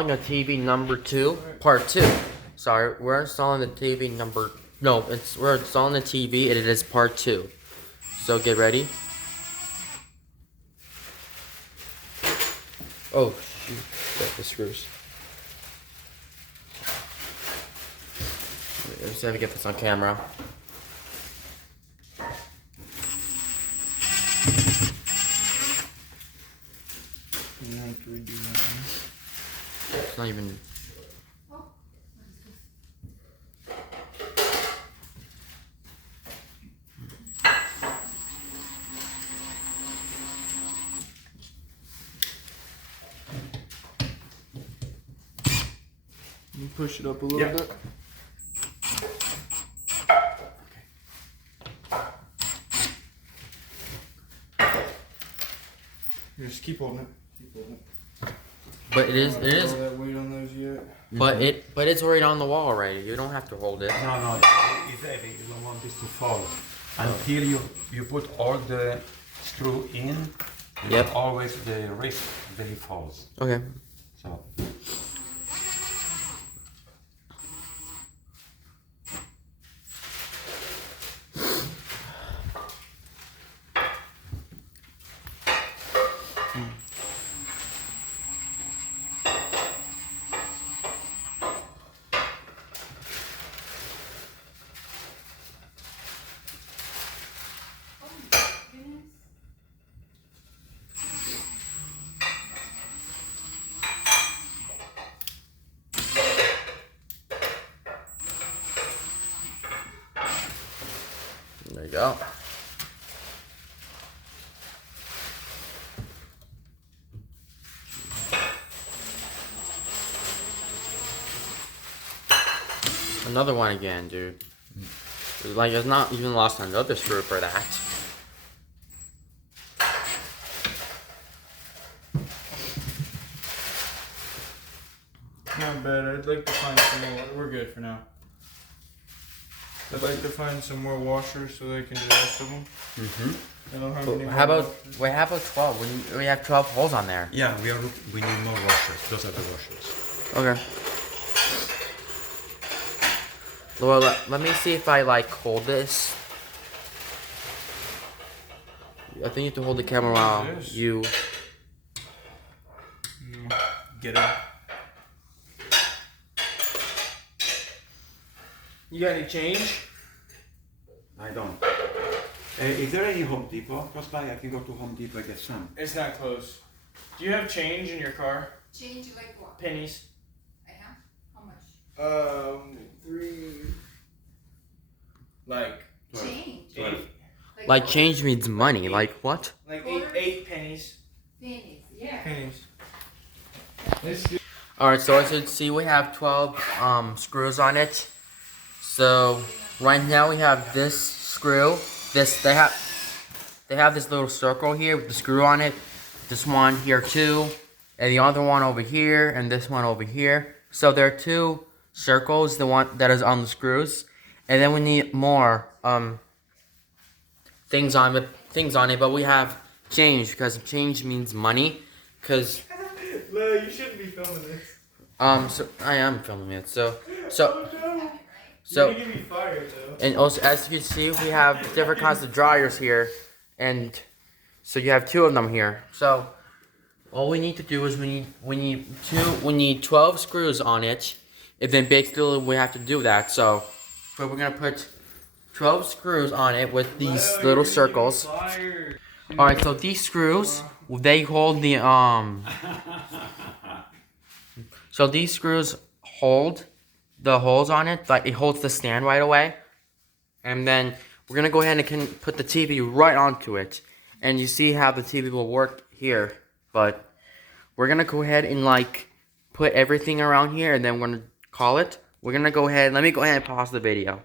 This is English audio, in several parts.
A TV number 2, part 2. Sorry, we're installing the TV number. No, we're installing the TV, and it is part 2. So get ready. Oh shoot! Got the screws. Let's see if I can get this on camera. It's not even. You push it up a little bit. Just keep holding it. Keep holding it. But it is. That weight on those yet? But it's already on the wall already. You don't have to hold it. No, it's heavy. You don't want this to fall. Until you put all the screw in, Yep. always the wrist very falls. Okay. So There you go. Another one again, dude. Like, it's not even lost another screw for that. Not bad. I'd like to find some more. We're good for now. I'd like to find some more washers so they can do the rest of them. I don't have any How more about washers. wait? How about 12? We have 12 holes on there. yeah, we need more washers. Those are the washers. Okay. Well, let me see if I like hold this. I think you have to hold the camera while What is this? you. Get it. You got any change? I don't. Is there any Home Depot close by? I can go to Home Depot and get some. It's not close. Do you have change in your car? Change like what? Pennies. I have? How much? 3. Like Change. 8. Like change means money. Like what? Like Quarters? 8 pennies. Pennies, yeah. Pennies. Let's do. All right. So as you can see, we have 12 screws on it. So right now we have this screw. They have this little circle here with the screw on it. This one here too, and the other one over here, and this one over here. So there are 2 circles. The one that is on the screws, and then we need more things on it. But we have change because change means money. Cause No, you shouldn't be filming this. so I am filming it. So You're gonna give me fire though. and also, as you can see, we have different kinds of dryers here, and so you have 2 of them here. So all we need to do is we need 12 screws on it, and then basically we have to do that. So we're gonna put 12 screws on it with these little circles. All right, so these screws they hold the So these screws hold the holes on it, like it holds the stand right away. And then we're gonna go ahead and can put the TV right onto it. And you see how the TV will work here. But we're gonna go ahead and like put everything around here, and then we're gonna call it. We're gonna go ahead, let me go ahead and pause the video.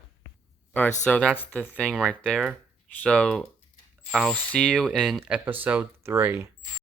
Alright, so that's the thing right there. So I'll see you in episode 3.